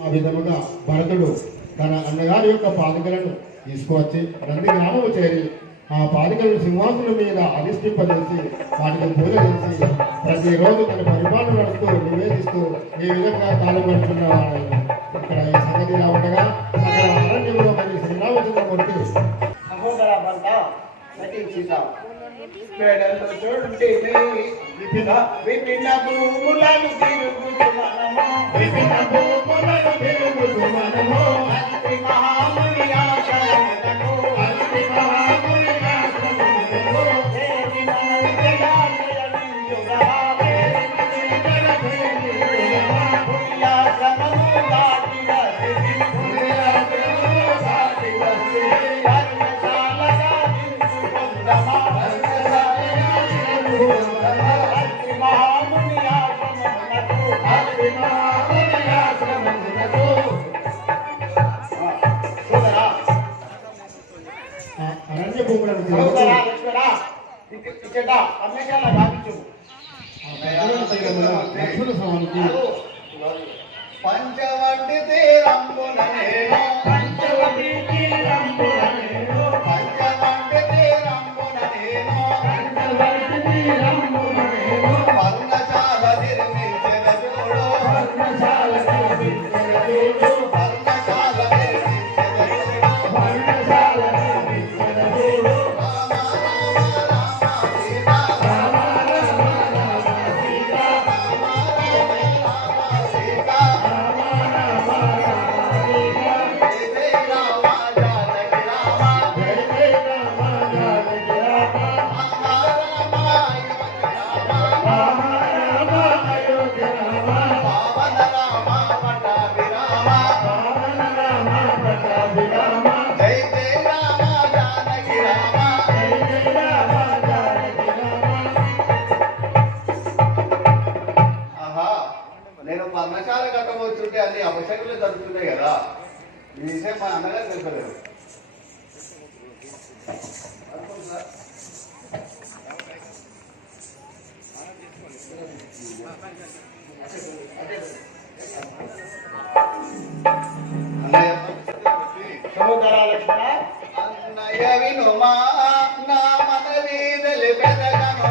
ఆ విధముగా భరతుడు తన అన్నగారి యొక్క పాదుకలను తీసుకువచ్చి నంది గ్రామము చేరి ఆ పాదుకలను సింహాసనం మీద అధిష్టింపజేసి వాటికి పూజ చేసి ప్రతిరోజు తన పరిపాలన నడుస్తూ నివేదిస్తూ ఈ విధంగా కాలం గడుపుతున్నవాడు ఇక్కడ ఈ సంగతి ఉండగా అక్కడ అరణ్యంలో మరి శ్రీరామచంద్రమూర్తి సహోదర పేడలు చూడండి విభిన్న విభిన్న భూములను తిరుగుతు మనము. విభిన్న భూములను అన్నయ్య సహోదర లక్ష్మణ అన్నయ్య వినుమా నా మనవి తెలిపెదగనుమా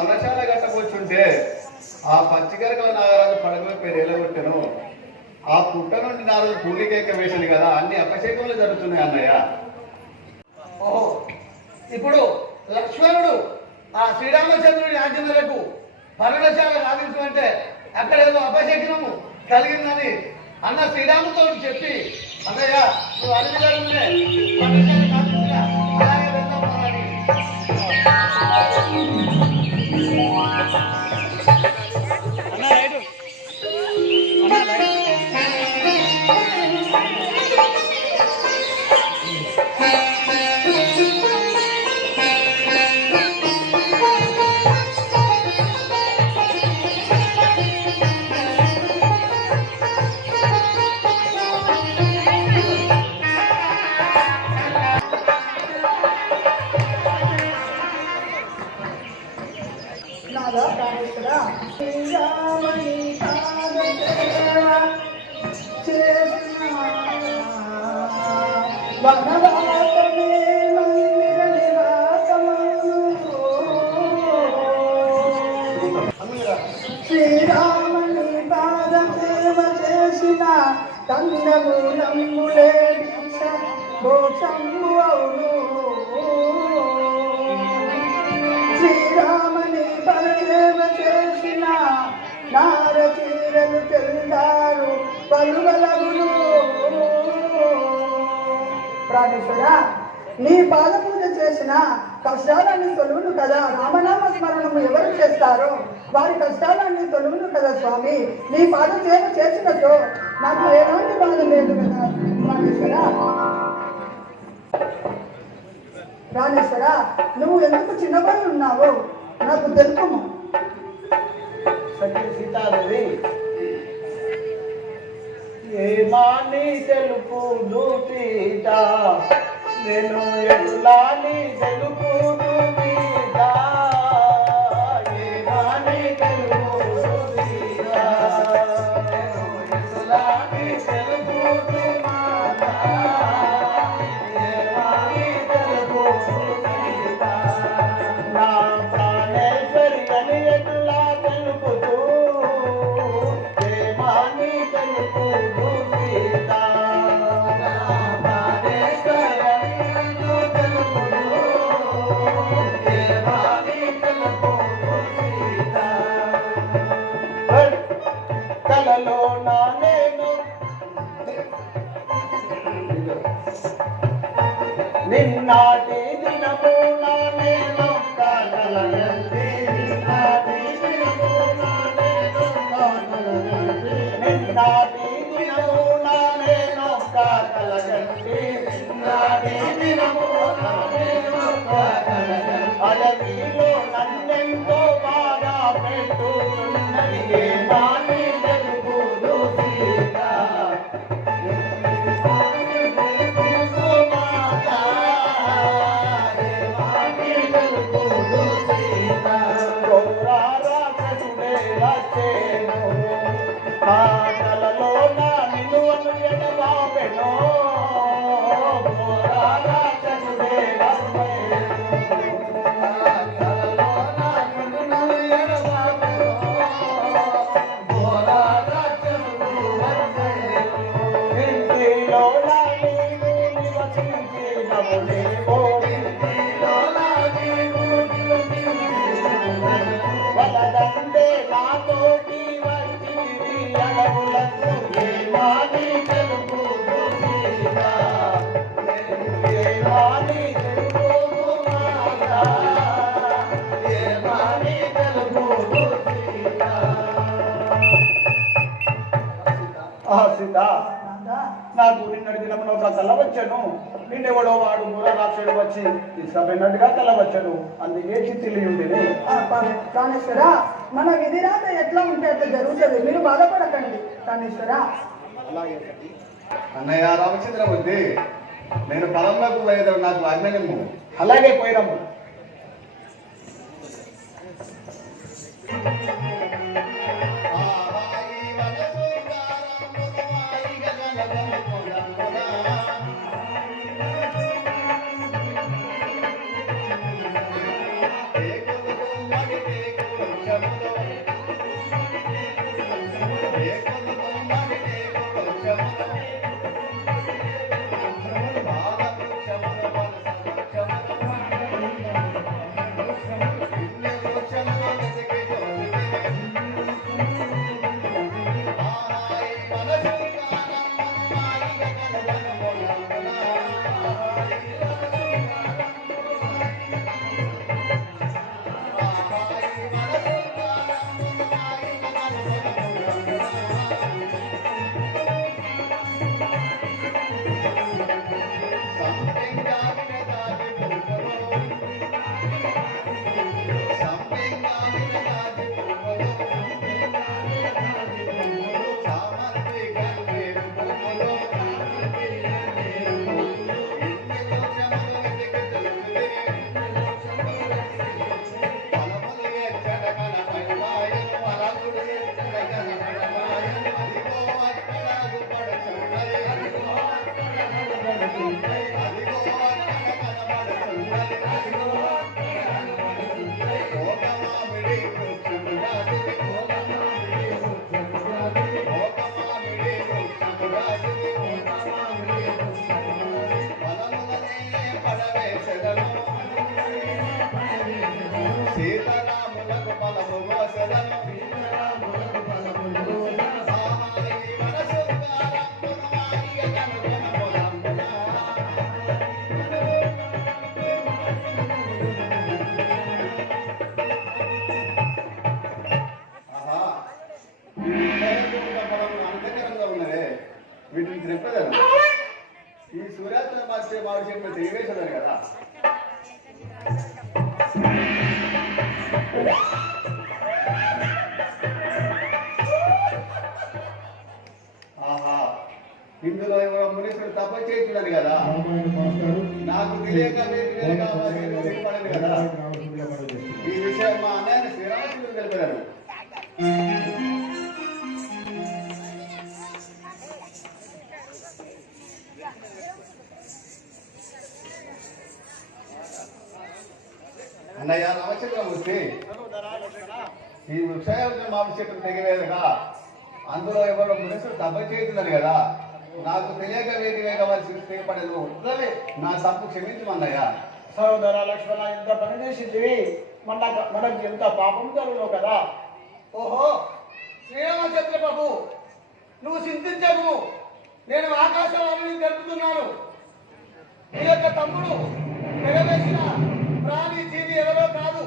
పర్ణశాల కట్టబోచుంటే ఆ పచ్చికరకల నాగరాజు పడగ పేరు ఎలగొట్టెను ఆ పుట్ట నుండి నారదు పూలికేక వేసాను కదా అన్ని అపశేకములు జరుగుతున్నాయి అన్నయ్య. ఓహో ఇప్పుడు లక్ష్మణుడు ఆ శ్రీరామచంద్రుడి ఆజ్ఞలకు పర్ణశాల సాధించమంటే అక్కడ ఏదో అపశకునము కలిగిందని అన్న శ్రీరాముతో చెప్పి అన్నయ్య నువ్వు అడిగిదారునే నీ పాద పూజ చేసిన కష్టాలన్నీ తొలువును కదా. రామనామ స్మరణము ఎవరు చేస్తారో? వారి కష్టాలన్నీ తొలువును కదా స్వామి. నీ పాద చేత చేసినట్టు నాకు ఎలాంటి బాధ లేదు కదా రామేశ్వర. రామేశ్వర నువ్వు ఎందుకు చిన్నబడి ఉన్నావు? నాకు తెలుపు సఖి సీతాదేవి ఏమాని తెలుపు సీత నేను ఎదులాని తెలుపు సీత బాగా పెట్టుతున్నది ఏ మాని దినమున ఒక కళ వచ్చాను నిన్నెవడో వాడు మూల రాక్షుడు వచ్చి తీసుకుపోయినట్టుగా కళ వచ్చాను అందుకే చిత్తిలి ఉండేది. ఆ, ప్రా- ప్రాణేశ్వర మన విధిరాత ఎట్లా ఉంటే అట్లా జరుగుతుంది. మీరు బాధపడకండి. ప్రాణేశ్వర అన్నయ్య రామచంద్రమూర్తి నేను పొలంలోకి పోయేదాడు నాకు అజ్ఞానము అలాగే పోయినాము మా అన్నయ్య శ్రీరామచంద్రుడు తెలిపారు అన్నయ్య నమస్కారమూర్తి ఈ వృక్షాయోజన మామిడి చెట్టు తెగివేదగా అందులో ఎవరో మనుషులు దెబ్బ చేస్తున్నారు కదా. నాకు తెలియక వేది వేగ వారి తెగపడదు. నా తప్పు క్షమించమన్నయ్య. సహోదర లక్ష్మణ ఇంత పని చేసింది. మన మనకి ఎంత పాపం జరుగును కదా. ఓహో శ్రీరామచంద్ర ప్రభు నువ్వు చింతించకు. నేను ఆకాశవాణిని తెలుపుతున్నాను. నీ యొక్క తమ్ముడు నెరవేసిన ప్రాణి జీవి ఎవరో కాదు.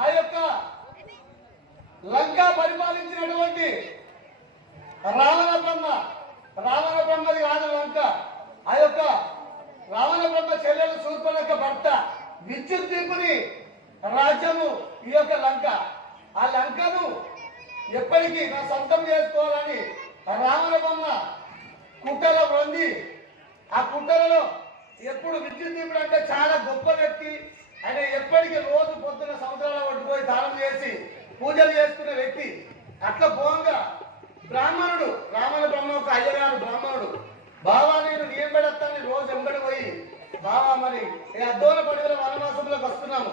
ఆ యొక్క లంక పరిపాలించినటువంటి రావణ బ్రహ్మ రావణ బ్రహ్మది కాదు లంక. ఆ యొక్క రావణ బ్రహ్మ చెల్లెలు శూర్పణక భర్త విద్యుత్ దీపుని రాజ్యము ఈ యొక్క లంక. ఆ లంకను ఎప్పటికీ నా సొంతం చేసుకోవాలని రావణ బొమ్మ కుట్టలో ఉంది ఆ కుట్టలలో ఎప్పుడు విద్యుత్ దీపుడు అంటే చాలా గొప్ప వ్యక్తి. ఆయన ఎప్పటికీ రోజు పొద్దున సముద్రంలో పట్టుపోయి దానం చేసి పూజలు చేసుకునే వ్యక్తి. అట్లా పోగా బ్రాహ్మణుడు రామల బ్రహ్మ ఒక అయ్యగారు బ్రాహ్మణుడు. బావా నేను నియమబెడతాను రోజు ఎంబడి పోయి బావా మరి ఈ అద్దోల పడుగుల వనవాసంలోకి వస్తున్నాము.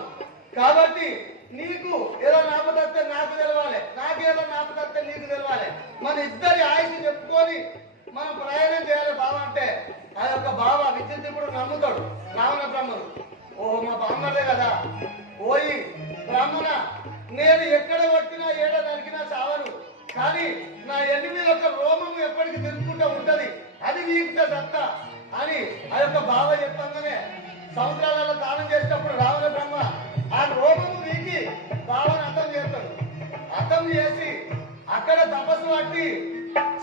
కాబట్టి నీకు ఏదో నాపదత్తే నాకు తెలవాలి నాకేదో నాపదత్తే నీకు తెలవాలి? మన ఇద్దరి ఆయుష్ చెప్పుకొని మనం ప్రయాణం చేయాలి బావ అంటే ఆ యొక్క బావ విద్యుత్ ఇప్పుడు నమ్ముతాడు రావణ బ్రహ్మడు ఓ మా బామ్మలే కదా. పోయి బ్రాహ్మణ నేను ఎక్కడ కొట్టినా ఏడ నరికినా చావను. కానీ నా ఎనిమిది యొక్క రోమం ఎప్పటికీ తిరుగుకుంటూ ఉంటది. అది వీకుతా దత్త అని ఆ యొక్క బావ చెప్పంగానే సముద్రాలలో దానం చేసేటప్పుడు రావణ బ్రహ్మ ఆ రోమము వీకి బావను అర్థం చేస్తాడు అర్థం చేసి అక్కడ తపస్సు పట్టి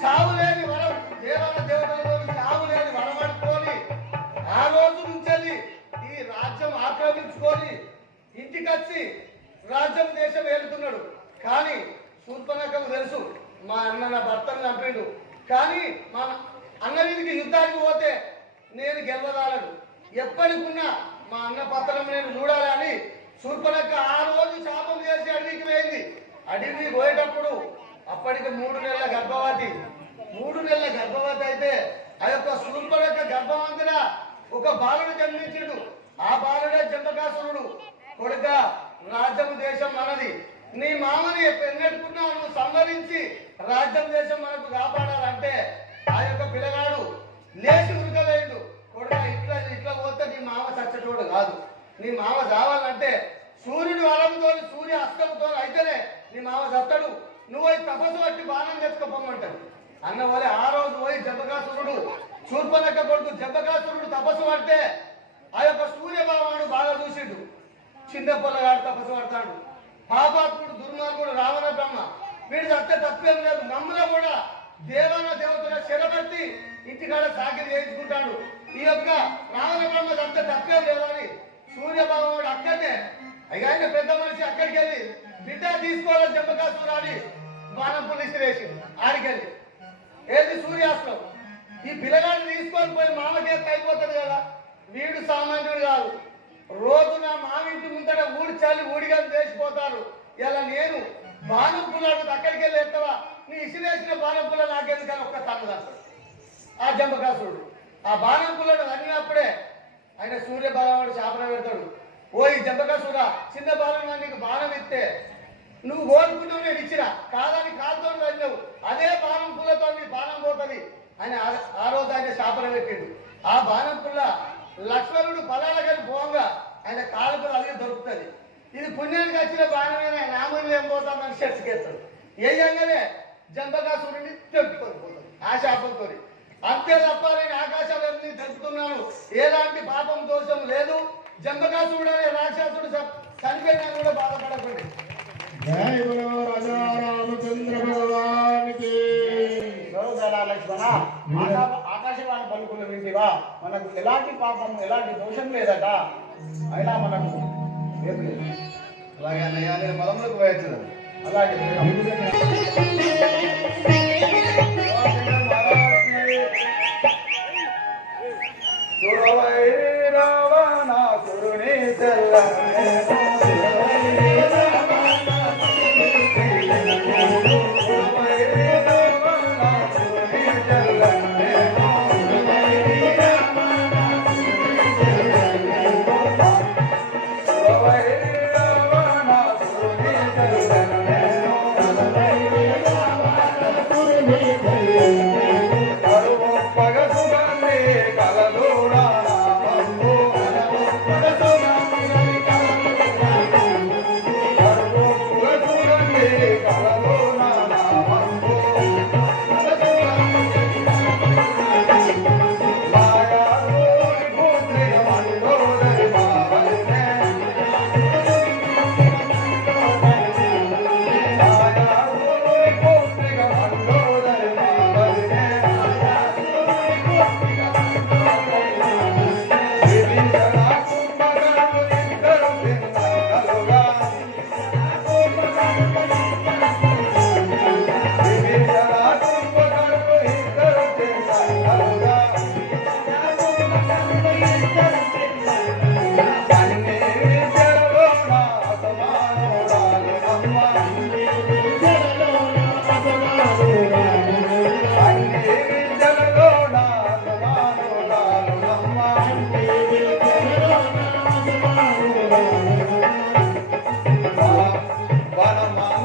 చావు లేని వరం దేవాల దేవతలతో చావు లేని వరం పట్టుకొని ఆ రోజు నుంచి ఈ రాజ్యం ఆక్రమించుకొని ఇంటికొచ్చి రాజ్యం దేశం ఏలుతున్నాడు. కానీ శూర్పణకకు తెలుసు మా అన్న నా భర్తను చంపిండు. కానీ మా అన్న వీధికి యుద్ధానికి పోతే నేను గెలవరాలను ఎప్పటికున్నా మా అన్న పత్రం నేను చూడాలని శూర్పణక్క ఆ రోజు శాపం చేసి అడవికి పోయింది. అడవికి పోయేటప్పుడు అప్పటికి మూడు నెలల గర్భవతి. మూడు నెలల గర్భవతి అయితే ఆ యొక్క శూర్పణక్క గర్భవంతున ఒక బాలుడు జన్మించిండు. ఆ బాలుడే జంబకాసురుడు కొడుక రాజ్యం దేశం మనది. నీ మామని ఎన్నెట్టుకున్నా నువ్వు సంహరించి రాజ్యం దేశం మనకు కాపాడాలంటే ఆ యొక్క పిల్లగాడు లేచి ఉరకలేడు. కొడుక ఇట్లా ఇట్లా పోతే నీ మామ చచ్చటోడు కాదు. నీ మామ చావాలంటే సూర్యుడు వరంతో సూర్య అస్తంతో అయితేనే నీ మామ చత్తడు. నువ్వు పోయి తపస్సు పట్టి బాణం తెచ్చుకోపోమంటాడు అన్న వలె ఆ రోజు పోయి జబ్బకాసురుడు శూర్పనక్క కొడుకు జబ్బకాసురుడు తపస్సు పడితే ఆ యొక్క సూర్యభావాడు బాగా చూసిండు. చిన్న పొల్లగాడు తపస్సు పడతాడు. పాపాత్ముడు దుర్మార్గుడు రావణ బ్రహ్మ. వీడు చస్తే తప్పేం లేదు. నమ్ములో కూడా దేవన దేవతల చెరబెట్టి ఇంటికాడ సాకిరి చేయించుకుంటాడు. ఈ యొక్క రావణ బ్రహ్మ చస్తే తప్పేం లేదని సూర్యభగవానుడు అక్కడనే అయ్యా ఆయన పెద్ద మనిషి అక్కడికి వెళ్ళి బిడ్డ తీసుకోవాలని జంబకాసురాని బాణం పులిసి వేసి ఆడికెళ్ళి ఏది సూర్యాస్తం? ఈ పిల్లగాడిని తీసుకొని పోయి మామకేస్తే అయిపోతుంది కదా. వీడు సామాన్యుడు కాదు. రోజు నా మామింటి ముందర ఊడ్చాలి ఊడిగా చేసిపోతారు ఇలా నేను బాణం పుల్లాడు అక్కడికి వెళ్ళి ఎత్తవా? నీ ఇసిరేసిన బాణం పుల్ల నాకెందుకని ఒక్క తన్ను ఆ జంబకాసుడు ఆ బాణం పుల్లడు అన్నప్పుడే ఆయన సూర్య భగవానుడు శాపన పెడతాడు. ఓ ఈ జంబకాసురా చిన్న బాణం నీకు బాణం ఇస్తే. నువ్వు కోరుకున్నావు నేను ఇచ్చిన. కాదని కాలుతో వెళ్ళావు అదే బాణం పుల్లతో నీ బాణం పోతుంది అని ఆ- రోజు ఆయన శాపన పెట్టిండు. ఆ బాణం పుల్ల లక్ష్మణుడు పలాలకని పోగా ఆయన కాలుకు అదే దొరుకుతుంది. ఇది పుణ్యానికి వచ్చిన బాణమే నామూలు ఏం పోతామని చెట్టుకెత్తాడు ఏయంగానే జంబకాసురుడిని తెంపుకొని పోతాడు. ఆ శాపంతో అంతే తప్ప నేను ఆకాశాలన్నీ తెలుపుతున్నాను. ఎలాంటి పాపం దోషం లేదు. జంబకాసురుడు అనే రాక్షసుడు చనిపోయినా కూడా బాధపడకండి. రామచంద్ర భగవానికి. లక్ష్మణ ఆకాశవాణి పలుకులు వింటివా? మనకు ఎలాంటి పాపం ఎలాంటి దోషం లేదట. అయినా మనకు ఏం లేదు. అలాగే అన్నయ్య నేను పొలంలోకి పోయొచ్చు అలాగే. Thank you. ఓ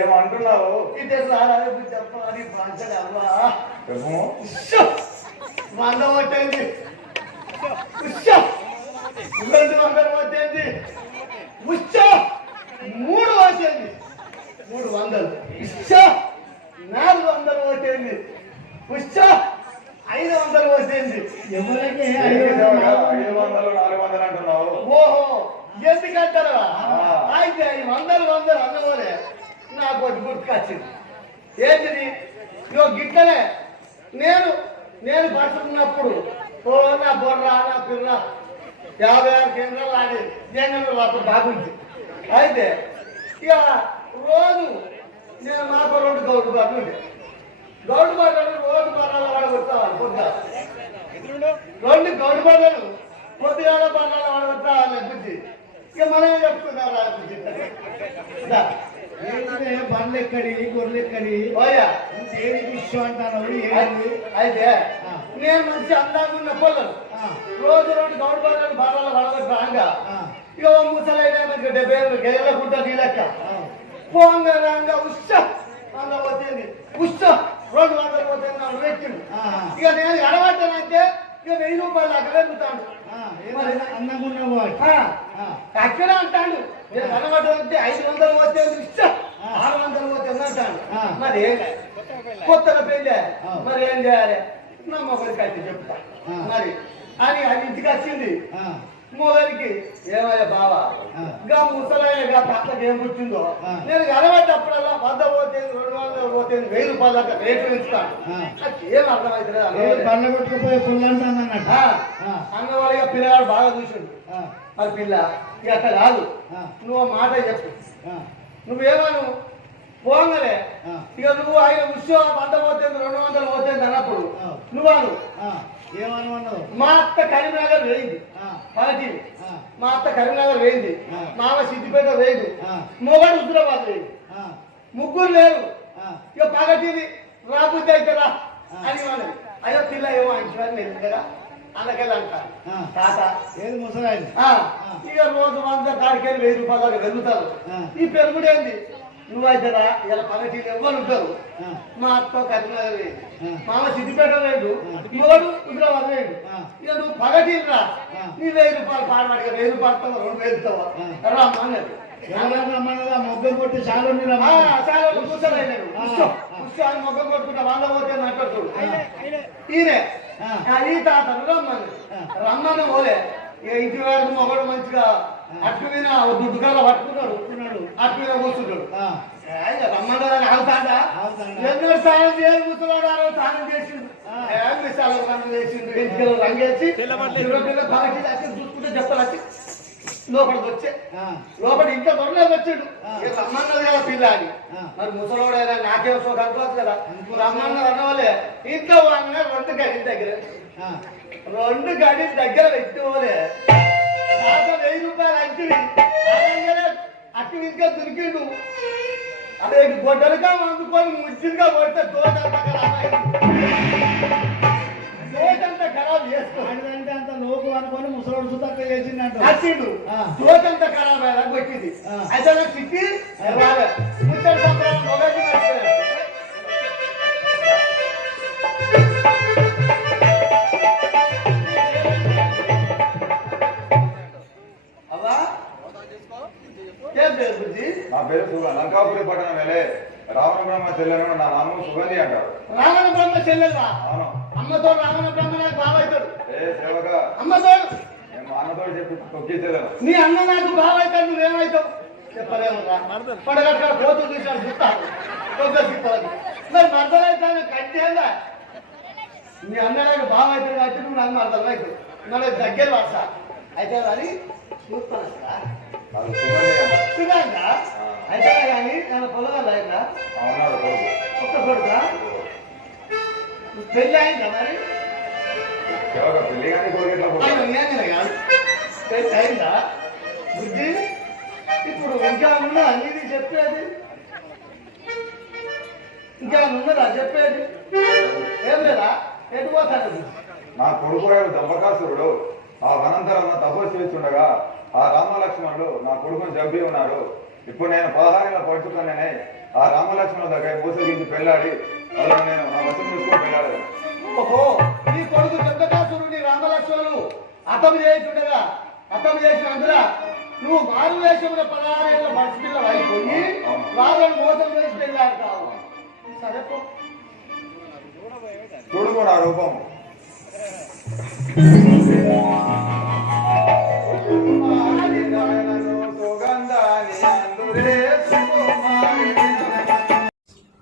ఏమంటున్నావు? ఇదే సారాలు చెప్పాలి బాంచగా అవ్వా చెప్పు వంద పట్టేది వందలు పట్టేది మూడు పట్టేది మూడు వందలు. ఉచ్చ నాలుగు వందలు పట్టేది ఉచ్చ ఐదు వందలు పట్టేది ఎవరికి ఐదు వందలు నాలుగు వందలు అంటున్నావు? ఓహో. ఎందుకంటారా. అయితే వందలు వందలు అన్నవారే నాకు ఒకటి గుర్తుకొచ్చింది. ఏంటిది? ఇగో గిట్లనే నేను నేను పడుతున్నప్పుడు ఓ నా బొర్ర నా పిల్ల యాభై ఆరు కేంద్రాలు ఆడి జంగలు అప్పుడు బాగుంది అయితే ఇక రోజు నేను మాకు రెండు గౌడు బర్రెలు ఉండే. గౌడు బర్రెలు రోజు బర్రెలు వాడగొట్టాలి పొద్దుగా రెండు గౌడు బర్రెలు పొద్దుగాల బర్రెలు వాడగొట్టాలి బుద్ధి ఇక ఆ బుద్ధి దా. బండ్లు ఎక్కడి గొర్రెలు ఎక్కడి ఏది విషయం అంటాను అయితే- నేను మంచి అందంగా ఉన్న పొల్లలు రోజు రెండు గౌడు బర్రెలు బర్రెలు వాడగొట్టా ఇక ఓ ముసలైన మనకి డెబ్బై ఏళ్ళు గెలకుంటా నీ లెక్క పోంగరంగా ఉష్ట వంద పోతుంది? ఉష్ట రెండు వందలు పోతుంది పెట్టిండు ఇక నేను ఎడబడ్డానంటే ఇక వెయ్యి రూపాయలు ఆ, ఆ. అక్కడ అంటాడు కనబడి వస్తే ఐదు వందలు పోతే ఆరు వందలు పోతే అంటాడు. మరి ఏం కొత్తగా పెళ్ళే. మరి ఏం చేయాలి? నమ్మకరికి అయితే చెప్తా. ఆ. మరి అని అది ఇంటికి వచ్చింది. మొదలికి ఏమయ్యా బావా. గా ముసలాయన గా తాతకి ఏం పుట్టిందో. నేను కనబడ్డప్పుడల్లా వంద పోతే రెండు వందలు పోతే వెయ్యి రూపాయల దాకా రేటు. నాకు ఏం అర్థమవుతుంది ఏ బండ్ల కొట్టుకుపోయే. అన్నవాళ్ళగా పిల్లగాడు బాగా చూసిండు మరి పిల్ల ఇక అట్లా కాదు. నువ్వు మాట చెప్పు నువ్వేమను పోగానే ఆ. ఇక నువ్వు ఆయన ఉత్సవం వంద పోతుంది రెండు వందలు పోతుంది అన్నప్పుడు. నువ్వు మా అత్త కరీంనగర్ వేయింది ఆ, మా అత్త కరీంనగర్ వేయింది. మామ సిద్దిపేట వేయింది. మొగడు హుజరాబాద్ వేయింది ఆ, ముగ్గురు లేరు. ఇక పగటిది రాబుద్ది అవుతుందా ఆ. అని వాళ్ళది అయ్యో పిల్ల ఏమో అంటున్నారు నేను కదా అందుకెళ్ళి అంటారు. తాత ఏది ముసలాయన? ఆ, ఇక రోజు వంద కాడికెళ్ళి వెయ్యి రూపాయల పెరుగుతారు. ఈ పెరుగుడేంది నువ్వైతేరా ఇలా పగటిలు ఎవ్వరు ఉంటారు మా అత్త కరీంనగర్. మామ సిద్దిపేట మొగడు హుజరాబాద్ వేయండు ఆ. ఇక నువ్వు పగటిరా ఆ. నీ వెయ్యి రూపాయలు పాడబడిగా వెయ్యి రూపాయలు రెండు వేలు. రా రమ్మన్నదా? మొగ్గ కొట్టి చాలు చాలా కూర్చోలేను ఆ, కూర్చో ఆ. కూర్చో. అని మొగ్గ కొట్టుకుంటా వంద పోతే అంటాడు ఈయనే. ఈ తాతను రమ్మని. రమ్మని పోలే. ఇంటి వారికి మొగడు మంచిగా అట్టు మీద పట్టుకున్నాడు. అట్టు మీద ఆగుతాడా? ఎన్నో కూర్చున్నాడు చేసిండు. చేసిండు? ఇంటికి రంగేసి చూసుకుంటే చెప్పలు వచ్చి లోపలికి వచ్చే. ఆ, లోపల ఇంకా దొరలేదు వచ్చాడు. రమ్మన్నది కదా పిల్ల అని ఆ. మరి ముసలోడైనా నాకేం సో అనుకోవచ్చు కదా. రమ్మన్నది అన్నవాళ్ళే. ఇంట్లో వాడిన రెండు గడి దగ్గర. రెండు గడి దగ్గర పెట్టుకోలే వెయ్యి రూపాయలు అలాగే అట్టి ఇంకా దొరికిండు అదే గొడ్డలుగా అందుకొని ముచ్చిగా కొడితే తోటంతా తోటంతా ఖరాబ్ చేసుకో. ఆడిదంటే అంత లోకు అనుకొని ముసలోడు సుతక్క చేసిందంట వచ్చిండు. తోటంతా ఖరాబ్ అయ్యేలా కొట్టింది. అయితే నాకు చిక్కి రాలే ముచ్చట సంబరం మొగటి నా పేరు లంకాపురి పట్టణం వెళ్ళే రావణ బ్రహ్మ చెల్లెను నా నామం సుగంధి అంటారు. రావణ బ్రహ్మ చెల్లెల్వా అవును. అమ్మతో రావణ బ్రహ్మ నాకు బావైతాడు. ఏ సేవక అమ్మతో? మా అన్నతో చెప్పి తొక్కించలేను నీ అన్న నాకు బావైతాడు నువ్వేమవుతావు చెప్పలేము పడగట్ట పోతు చూస్తాను తొగ్గసిపోదు మరి మర్దలైతాను కట్టేదా మీ అన్న నాకు బావైతాడు కాబట్టి నువ్వు నాకు మర్దలైతావు. మన దగ్గర వాస అయితే మరి చూస్తాను అది సుగంధి? అయితే కానీ తన పొలగా అయినా అవునాడు కొడుకు. ఒక్క కొడుక? పెళ్ళి అయిందా మరి? పెళ్ళి కానీ కొడుకు ఎట్లా ఆయన పెళ్ళి అయిందా? బుద్ధి ఇప్పుడు ఇంకా ఉన్నదా నీది చెప్పేది? ఇంకా ఉన్నదా చెప్పేది? ఏం లేదా? ఎటు పోతాడు? నా కొడుకు దంపకాసురుడు ఆ వనంతరం తపస్సు చేస్తుండగా ఆ రామలక్ష్మణుడు నా కొడుకుని చంపి ఉన్నారు ఇప్పుడు నేను పదహారేళ్ళ పడుచుకున్నానే ఆ రామలక్ష్మణుల దగ్గర మూసగించి పెళ్ళాడి వాళ్ళని నేను నా వశం చూసుకొని పెళ్ళాడు ఓహో నీ కొడుకు చంద్రకాసురుని రామలక్ష్మణులు అతము చేస్తుండగా అతము చేసిన అందులో నువ్వు మారు వేషంలో పదహారేళ్ళ మర్చిపిల్ల అయిపోయి వాళ్ళని మోసం చేసి పెళ్ళాడతావు సరే పో. చూడుకో నా రూపం.